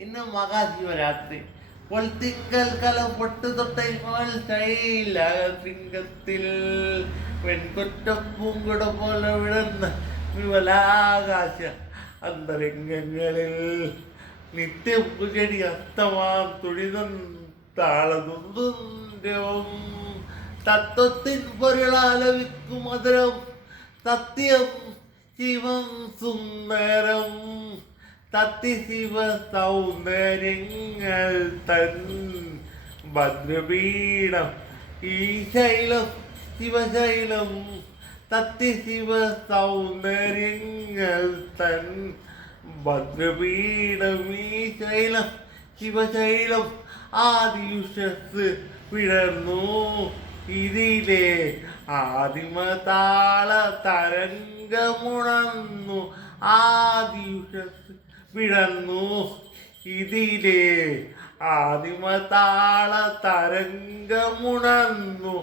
ഇന്ന് മഹാശിവരാത്രി. പൊൽത്തിങ്കൽ കല പൊട്ടു തൊട്ടൈമാൽ ശൈലസിംഗത്തിൽ വെൺകൊറ്റപ്പൂങ്കുട പോലെ വിടർന്ന വിവലാകാശ അന്തരംഗങ്ങളിൽ നിത്യം പുജടി അസ്തമാം തുടിതം താളതുന്തും തത്വത്തിൻ പൊരുളാലവിക്കും മധുരം സത്യം ശിവം സുന്ദരം തത്തിശിവ സൗന്ദര്യങ്ങൾ തൻ ഭദ്രപീഠം ഈ ശൈലം ശിവശൈലം തത്തിശിവ സൗന്ദര്യങ്ങൾ തൻ ഭദ്രപീഠം ഈ ശൈലം ശിവശൈലം ആദിയുഷസ് വിടർന്നു ഇതിലെ ആദിമതാള തരംഗമുണർന്നു ആദിയുഷസ് വിടർന്നു ഇതിലെ ആദിമതാള തരംഗമുണർന്നു